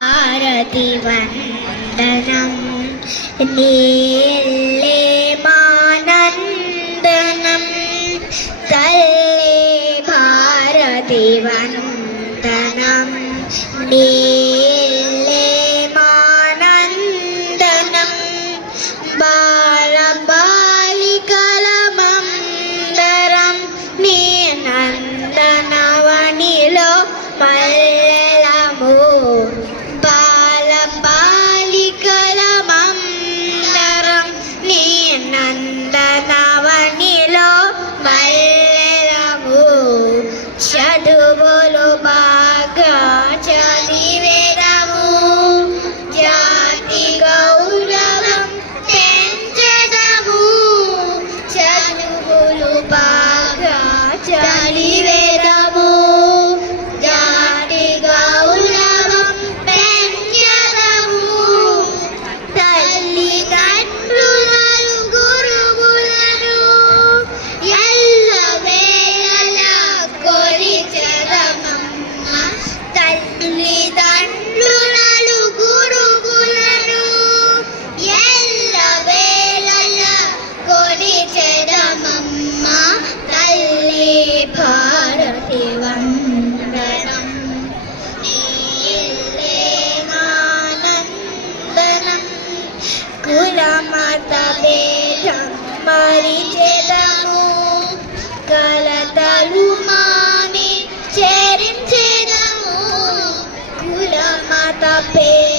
భారతి వందనం నీల్లే మానందనం తల్లే భారతి వందనం నీల్లే మానందనం బాల బాలికలమందరం నీ నందనవనిలో మల్లెలము బాల బాలికలమందరం నీ నందనవనిలో మల్లెలము చదువులు బాగా చదివేదము జాతి గౌరవం పెంచెదము చదువులు బాగా చదివేదము జాతి గౌరవం పెంచెదము తల్లిదండ్రులను గురువులను ఎల్లవేళలా కొలిచెదమమ్మ తల్లిదండ్రులను గురువులను ఎల్లవేళలా కొలిచెదమమ్మ తల్లి భారతి వందనం నీల్లే ఆనందనం కులమత భేదం మరిచెదము కలతలు మాని చేరించెదము కులమత భేదం